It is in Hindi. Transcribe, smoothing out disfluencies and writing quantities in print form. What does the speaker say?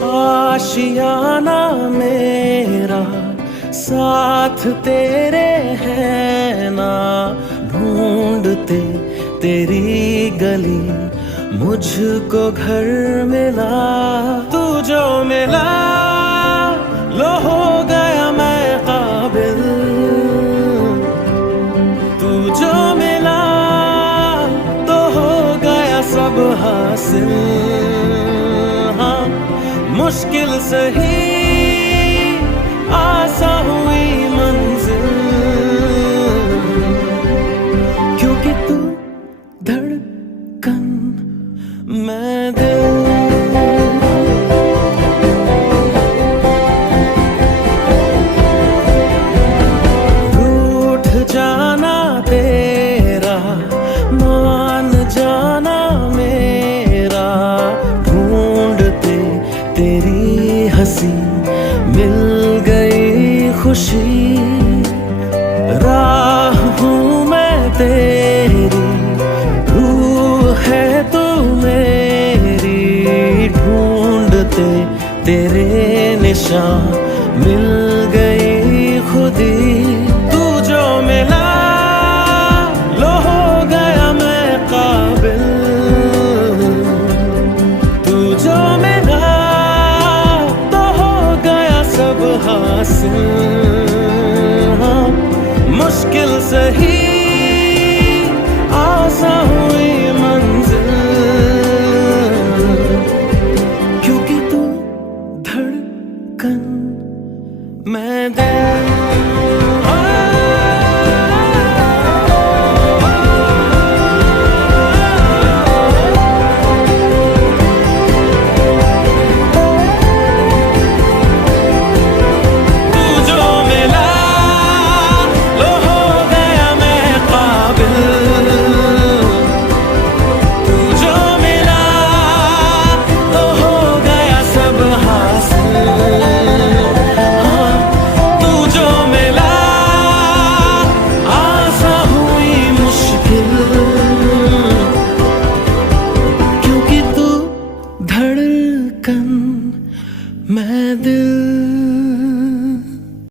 आशियाना मेरा साथ तेरे है ना, ढूंढते तेरी गली मुझको घर मिला। तू जो मिला लो हो गया मैं काबिल, तू जो मिला तो हो गया सब हासिल। हाँ मुश्किल सही आसान हुई मंजिल, क्योंकि तू धड़कन मैं दिल। रूठ जाना तेरा मान जाना मेरा, ढूंढते तेरी हंसी मिल गई खुशी। राह हूँ मैं तेरी, रूह है तू मेरी, ढूंढते तेरे निशान मिल गई खुदी। तू जो मिला लो हो गया मैं काबिल, तू जो मिला तो हो गया सब हासिल। हाँ मुश्किल सही